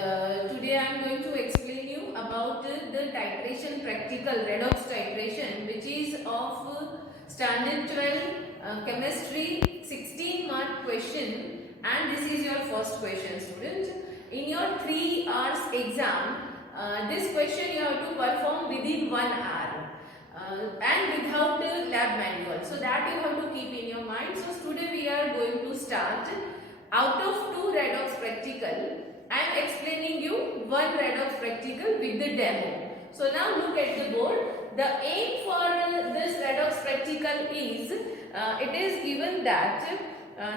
Today I am going to explain you about the titration practical redox titration, which is of standard 12 chemistry 16 mark question, and this is your first question, student. In your 3 hours exam, this question you have to perform within 1 hour and without lab manual, so that you have to keep in your mind. So today we are going to start out of 2 redox practical. I am explaining you one redox practical with the demo. So now look at the board. The aim for this redox practical is, it is given that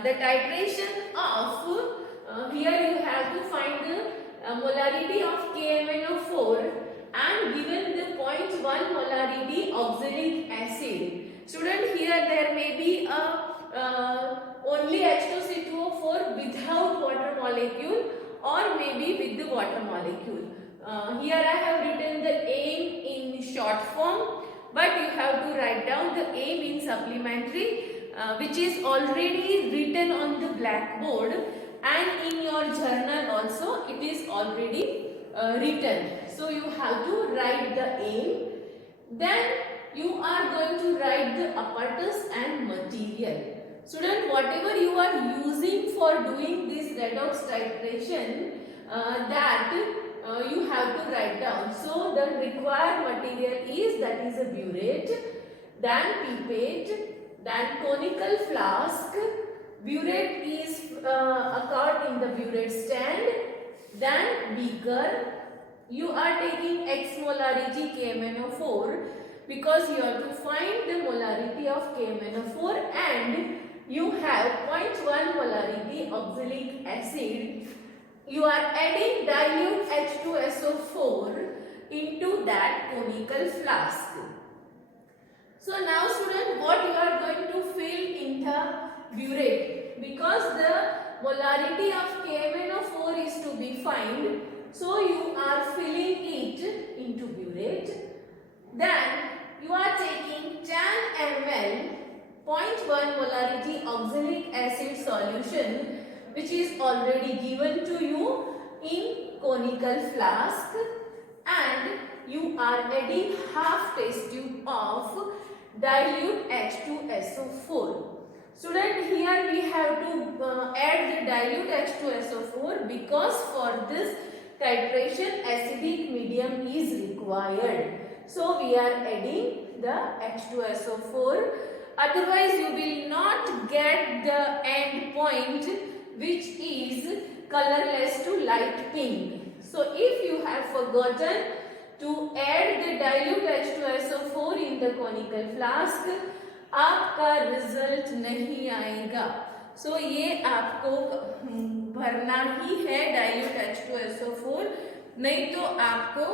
the titration of, here you have to find the molarity of KMnO4 and given the 0.1 molarity oxalic acid. Student, here there may be a only H2C2O4 without water molecule, or maybe with the water molecule. Here I have written the aim in short form, but you have to write down the aim in supplementary, which is already written on the blackboard, and in your journal also it is already written. So you have to write the aim. Then you are going to write the apparatus and material. Student, whatever you are using for doing this redox titration, that you have to write down. So the required material is, that is a burette, then pipette, then conical flask. Burette is occurred in the burette stand, then beaker. You are taking X molarity KMnO4 because you have to find the molarity of KMnO4, and you have 0.1 molarity oxalic acid. You are adding dilute H2SO4 into that conical flask. So now student, what you are going to fill in the burette, because the molarity of KMnO4 is to be found, so you are filling it into burette. Then you are taking 10 ml 0.1 molarity oxalic acid solution, which is already given to you in conical flask, and you are adding half test tube of dilute H2SO4. Student, here we have to add the dilute H2SO4 because for this titration acidic medium is required. So we are adding the H2SO4. Otherwise, you will not get the end point, which is colorless to light pink. So, if you have forgotten to add the dilute H2SO4 in the conical flask, आपका result नहीं आएगा. So, ये आपको भरना ही है dilute H2SO4, नहीं तो आपको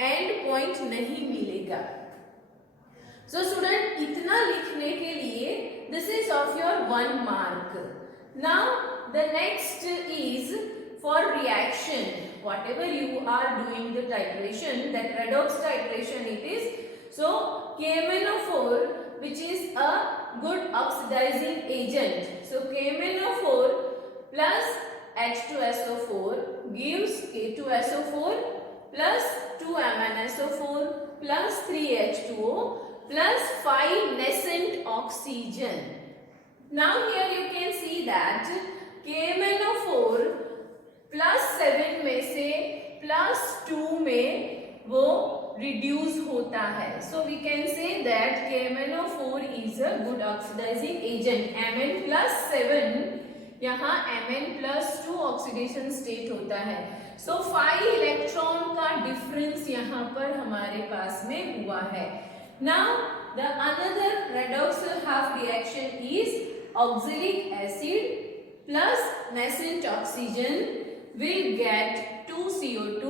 एंड पॉइंट नहीं मिलेगा. So student, इतना लिखने के लिए this is of your 1 mark. Now the next is for reaction. Whatever you are doing the titration, that redox titration it is. So KMnO4, which is a good oxidizing agent. So KMnO4 plus H2SO4 gives K2SO4 plus 2MnSO4 plus 3H2O plus 5 nascent oxygen. Now here you can see that KMnO4 plus 7 में से plus 2 में वो reduce होता है. So we can say that KMnO4 is a good oxidizing agent. Mn plus 7, यहाँ Mn plus 2 oxidation state होता है. So 5 electron का डिफरेंस यहाँ पर हमारे पास में हुआ है. Now the another redox half reaction is oxalic acid plus nascent oxygen will get 2CO2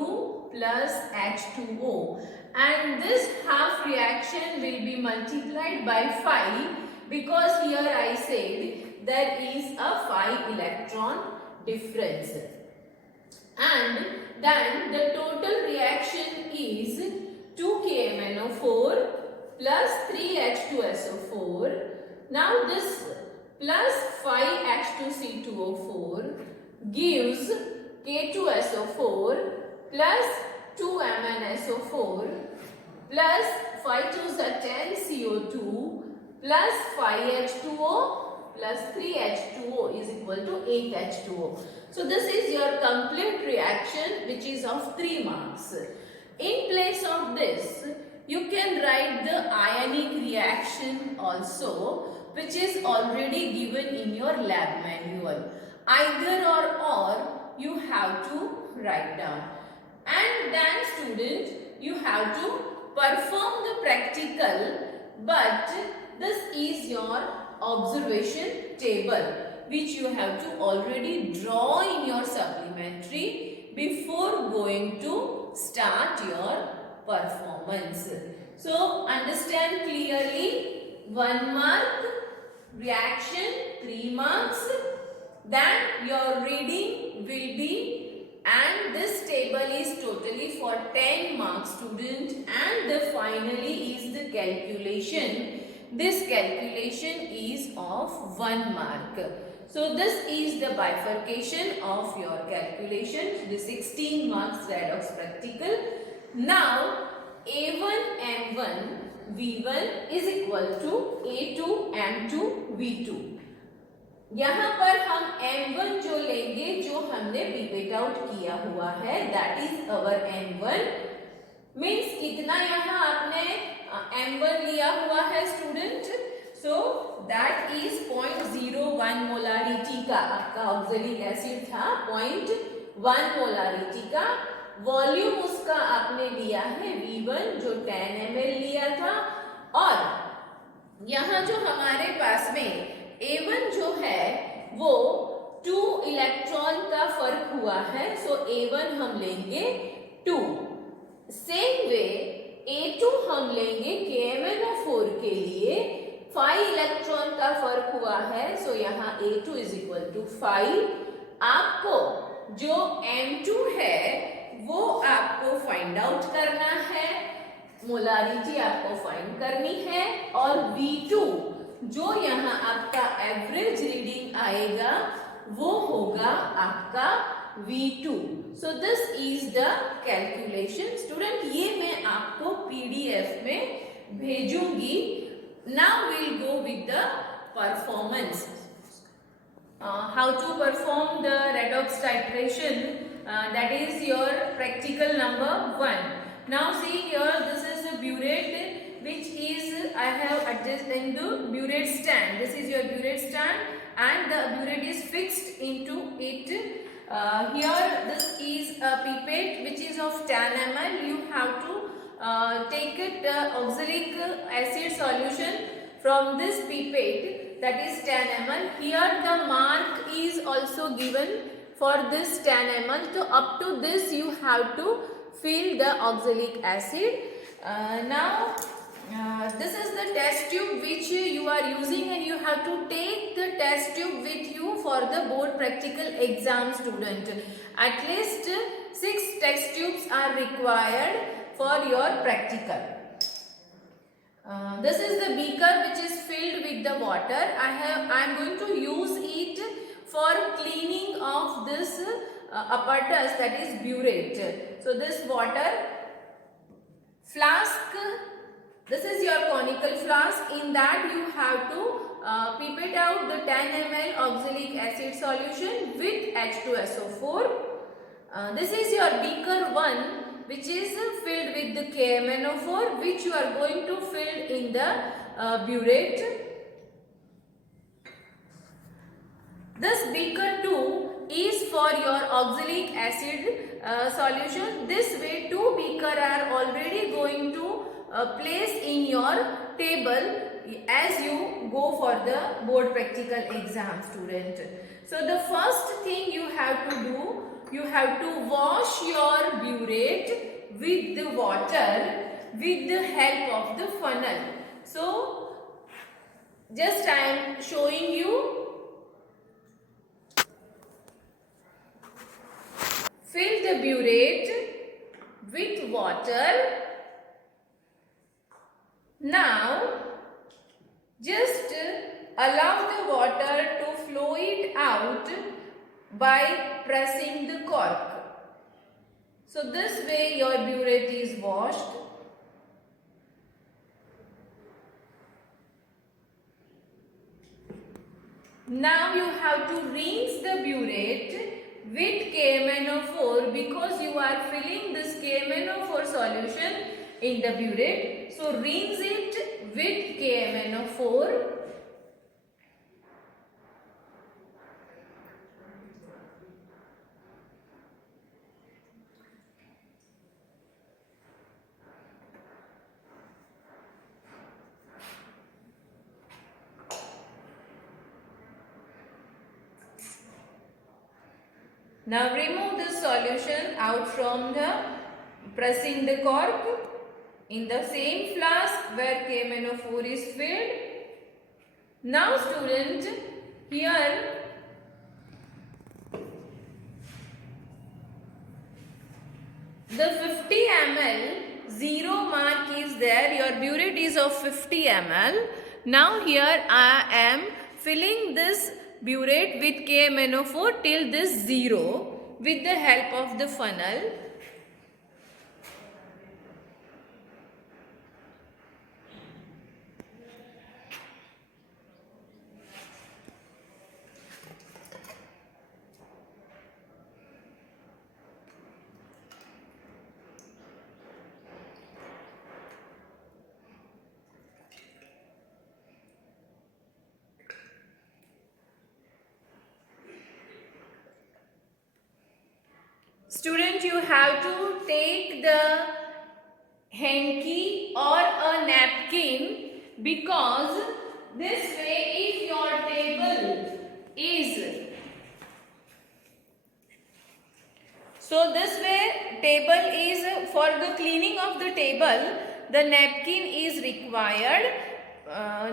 plus H2O, and this half reaction will be multiplied by 5 because here I said there is a 5 electron difference, and then the total reaction is 2KMnO4 plus 3H2SO4. Now this plus 5H2C2O4 gives K2SO4 plus 2MnSO4 plus 5 2s are 10 CO2 plus 5H2O plus 3H2O is equal to 8H2O. So this is your complete reaction which is of 3 marks. In place of this, you can write the ionic reaction also, which is already given in your lab manual. Either or you have to write down. And then student, you have to perform the practical, but this is your observation table which you have to already draw in your supplementary before going to start your performance. So understand clearly, 1 mark, reaction 3 marks, then your reading will be, and this table is totally for 10 marks student, and the finally is the calculation. This calculation is of 1 mark. So this is the bifurcation of your calculation, the 16 marks redox practical. Now A1 M1 V1 is equal to A2 M2 V2. यहाँ पर हम M1 जो लेंगे जो हमने pipette out किया हुआ है, that is our M1. Means कितना यहाँ आपने M1 लिया हुआ है student? So that is 0.01 molarity का आपका ऑक्सैलिक एसिड था, 0.1 मोलारिटी का. वॉल्यूम उसका आपने लिया है V1 जो 10 ml लिया था. और यहाँ जो हमारे पास में A1 जो है वो 2 इलेक्ट्रॉन का फर्क हुआ है, सो A1 हम लेंगे 2. सेम वे A2 हम लेंगे KMnO4 के लिए 5 इलेक्ट्रॉन का फर्क हुआ है, सो यहाँ A2 इज इक्वल टू 5. आपको जो M2 है वो आपको फाइंड आउट करना है, मोलारिटी आपको फाइंड करनी है, और V2 जो यहाँ आपका एवरेज रीडिंग आएगा वो होगा आपका V2. So this is the calculation student. ये मैं आपको PDF में भेजूंगी. Now will go with the performance. How to perform the redox titration, that is your practical number 1. Now see here, this is the burette which is I have adjusted into burette stand. This is your burette stand and the burette is fixed into it. Here this is a pipette which is of 10 ml. You have to take it oxalic acid solution from this pipette, that is 10 ml. Here the mark is also given for this 10 ml. So up to this you have to fill the oxalic acid. Now this is the test tube which you are using, and you have to take the test tube with you for the board practical exam student. At least 6 test tubes are required for your practical. This is the beaker which is filled with the water. I am going to use it for cleaning of this apparatus, that is burette. So this water flask, this is your conical flask. In that you have to pipette out the 10 ml oxalic acid solution with H2SO4. This is your beaker 1 which is filled with the KMnO4, which you are going to fill in the burette. This beaker 2 is for your oxalic acid solution. This way 2 beaker are already going to place in your table as you go for the board practical exam student. So the first thing you have to do, you have to wash your burette with the water with the help of the funnel. So just I am showing you. Fill the burette with water. Now just allow the water to flow it out by pressing the cork. So this way your burette is washed. Now you have to rinse the burette with KMnO4 because you are filling this KMnO4 solution in the burette. So rinse it with KMnO4. Now remove this solution out from the pressing the cork in the same flask where KMnO4 is filled. Now student, here the 50 ml zero mark is there. Your burette is of 50 ml. Now here I am filling this burette with KMnO4 till this zero with the help of the funnel. Student, you have to take the hanky or a napkin because this way if your table is for the cleaning of the table, the napkin is required.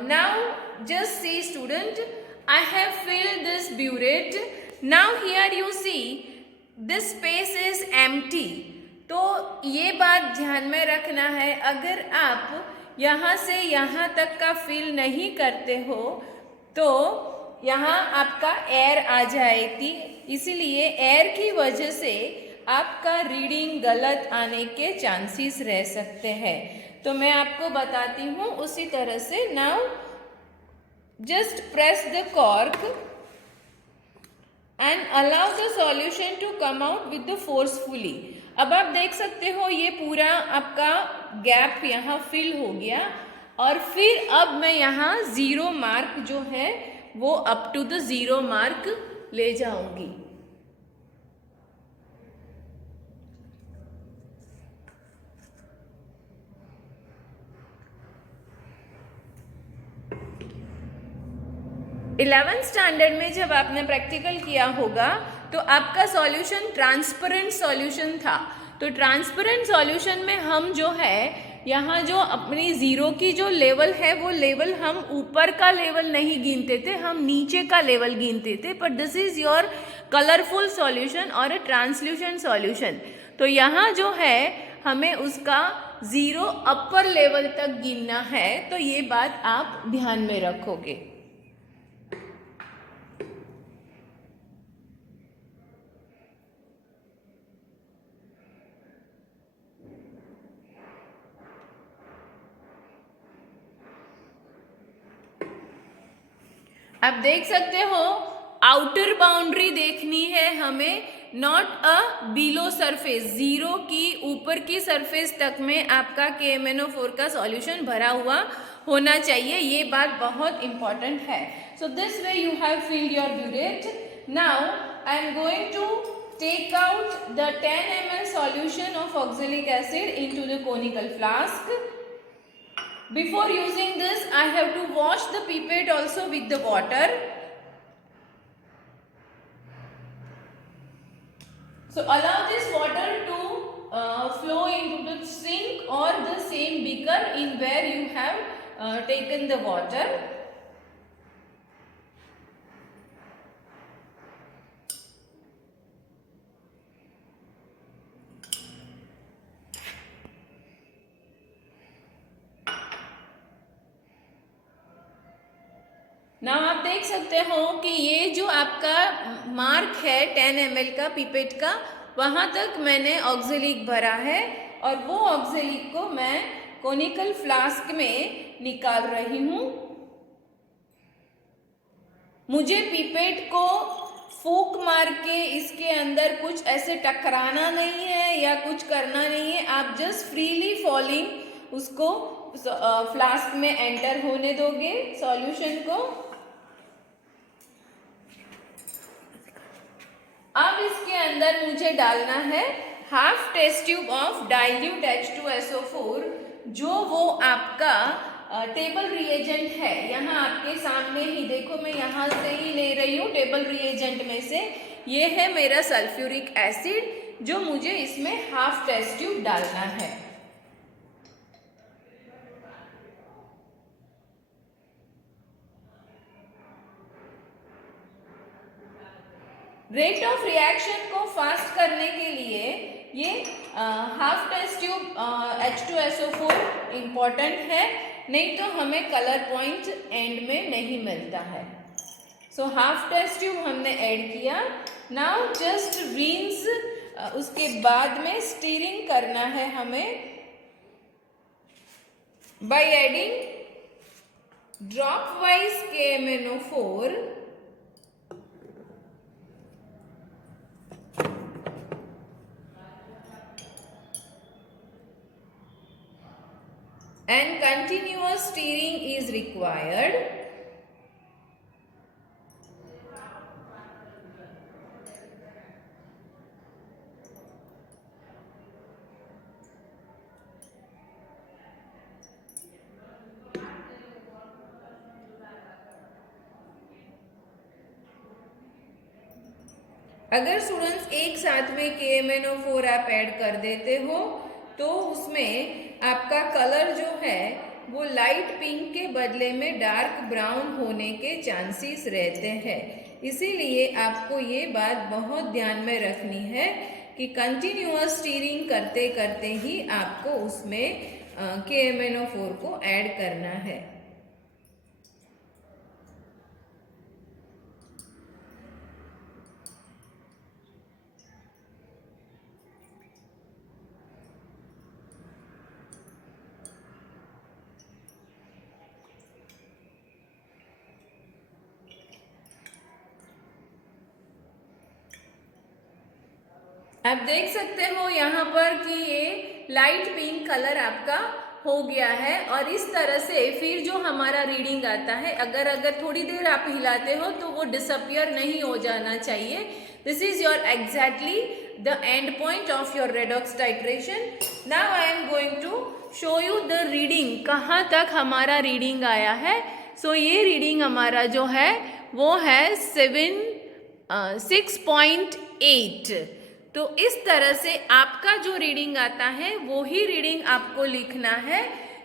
Now just see student, I have filled this burette. Now here you see this space is empty. तो ये बात ध्यान में रखना है, अगर आप यहाँ से यहाँ तक का फिल नहीं करते हो तो यहाँ आपका एयर आ जाएगी, इसीलिए एयर की वजह से आपका रीडिंग गलत आने के चांसेस रह सकते हैं। तो मैं आपको बताती हूँ उसी तरह से। Now just press the cork and allow the solution to come out with the forcefully. अब आप देख सकते हो ये पूरा आपका गैप यहाँ फिल हो गया और फिर अब मैं यहाँ जीरो मार्क जो है वो up to the zero mark ले जाऊंगी। इलेवेंथ स्टैंडर्ड में जब आपने प्रैक्टिकल किया होगा तो आपका सॉल्यूशन ट्रांसपेरेंट सॉल्यूशन था। तो ट्रांसपेरेंट सॉल्यूशन में हम जो है यहाँ जो अपनी ज़ीरो की जो लेवल है वो लेवल हम ऊपर का लेवल नहीं गिनते थे, हम नीचे का लेवल गिनते थे। But this is your colourful solution और अ ट्रांसल्यूशन सॉल्यूशन। तो यहाँ जो है हमें उसका ज़ीरो अपर लेवल तक गिनना है, तो ये बात आप ध्यान में रखोगे। आप देख सकते हो आउटर बाउंड्री देखनी है हमें, not a below surface. Zero की ऊपर की सरफेस तक में आपका KMnO4 का सॉल्यूशन भरा हुआ होना चाहिए, ये बात बहुत इंपॉर्टेंट है। So this way you have filled your burette. Now I am going to take out the 10 ml solution of oxalic acid into the conical flask. Before using this, I have to wash the pipette also with the water. So allow this water to flow into the sink or the same beaker in where you have taken the water. Now आप देख सकते हो कि ये जो आपका mark है 10 ml का पिपेट का, वहाँ तक मैंने ऑक्जेलिक भरा है और वो ऑक्जेलिक को मैं कोनिकल फ्लास्क में निकाल रही हूँ। मुझे पिपेट को फूक मार के इसके अंदर कुछ ऐसे टकराना नहीं है या कुछ करना नहीं है, आप जस्ट फ्रीली फॉलिंग उसको फ्लास्क में एंटर होने दोगे सॉल्यूशन को। अब इसके अंदर मुझे डालना है half test tube of dilute H2SO4, जो वो आपका टेबल रिएजेंट है। यहाँ आपके सामने ही देखो, मैं यहाँ से ही ले रही हूँ टेबल रिएजेंट में से। ये है मेरा सल्फ्यूरिक एसिड, जो मुझे इसमें हाफ टेस्ट ट्यूब डालना है। रेट ऑफ रिएक्शन को फास्ट करने के लिए ये half test tube H2SO4 important है, नहीं तो हमें कलर पॉइंट एंड में नहीं मिलता है। सो हाफ टेस्ट ट्यूब हमने ऐड किया। नाउ जस्ट रिंस, उसके बाद में स्टीरिंग करना है हमें by adding drop wise KMnO4 and continuous stirring is required. अगर स्टूडेंट्स एक साथ में KMnO4 आप ऐड कर देते हो तो उसमें आपका कलर जो है वो लाइट पिंक के बदले में डार्क ब्राउन होने के चांसेस रहते हैं। इसीलिए आपको ये बात बहुत ध्यान में रखनी है कि कंटिन्यूअस स्टीरिंग करते करते ही आपको उसमें KMnO4 को ऐड करना है। आप देख सकते हो यहाँ पर कि ये लाइट पिंक कलर आपका हो गया है और इस तरह से फिर जो हमारा रीडिंग आता है, अगर थोड़ी देर आप हिलाते हो तो वो डिसअपियर नहीं हो जाना चाहिए। This is your exactly the end point of your redox titration. Now I am going to show you the reading, कहाँ तक हमारा रीडिंग आया है। सो ये रीडिंग हमारा जो है वो है 6.8। तो इस तरह से आपका जो रीडिंग आता है वो ही रीडिंग आपको लिखना है,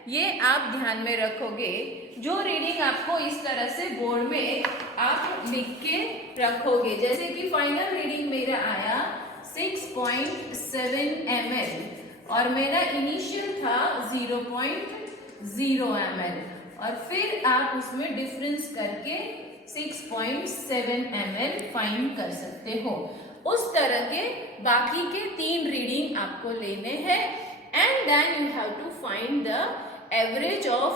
ये आप ध्यान में रखोगे। जो रीडिंग आपको इस तरह से बोर्ड में आप लिख के रखोगे, जैसे कि फाइनल रीडिंग मेरा आया 6.7 ml और मेरा इनिशियल था 0.0 ml और फिर आप उसमें डिफरेंस करके 6.7 ml फाइंड कर सकते हो। उस तरह के बाकी के 3 रीडिंग आपको लेने हैं and then you have to find the average of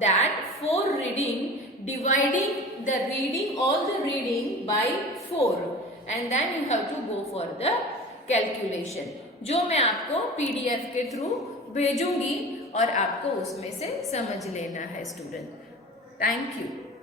that 4 reading dividing the reading all the reading by 4 and then you have to go for the calculation, जो मैं आपको PDF के थ्रू भेजूंगी और आपको उसमें से समझ लेना है स्टूडेंट। Thank you.